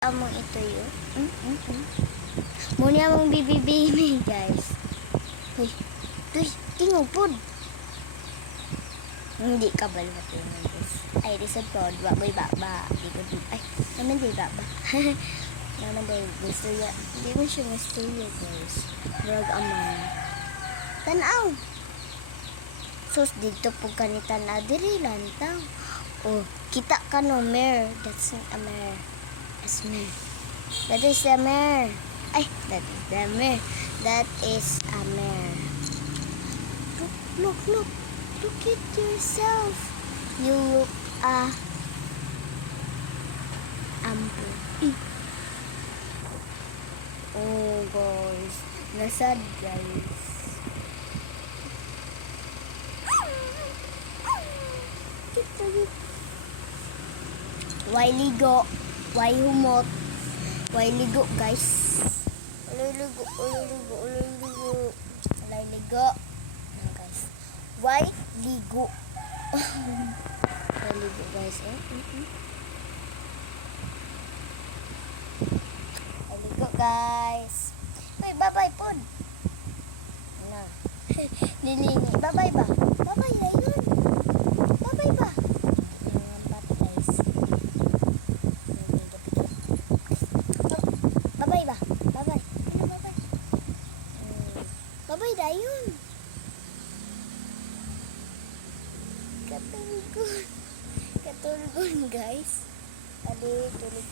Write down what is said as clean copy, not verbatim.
Among ito yun. Muna among bibibini, guys. Uy, tingog po. Hindi ka balmatingin, guys. Ay, risod po. Waboy baba. Ay, naman di baba. Naman di gusto ya. Hindi mo siya gusto ya, guys. Murag amang. Tanaw. Sus, dito po kanitan na diri lantaw. Oh, kita ka no, mare. That's not a mare. That's me. That is a mare. Ay, that is the mare. That is a mare. Look. Look at yourself. You look ample. Oh, guys. Nasad, guys. Why ligo? Why humot? Why ligo, guys? Why ligo? Guys. Why ligo? Why ligo, guys? Why ligo, guys? Uy, bye-bye po. Na. Nilingi. Bye-bye ba? Bye-bye na yun. Bye-bye ba? Bye-bye ba? Bye-bye. Ano bye-bye? Bye-bye na yun. Katulgon, guys. Tali, tulig.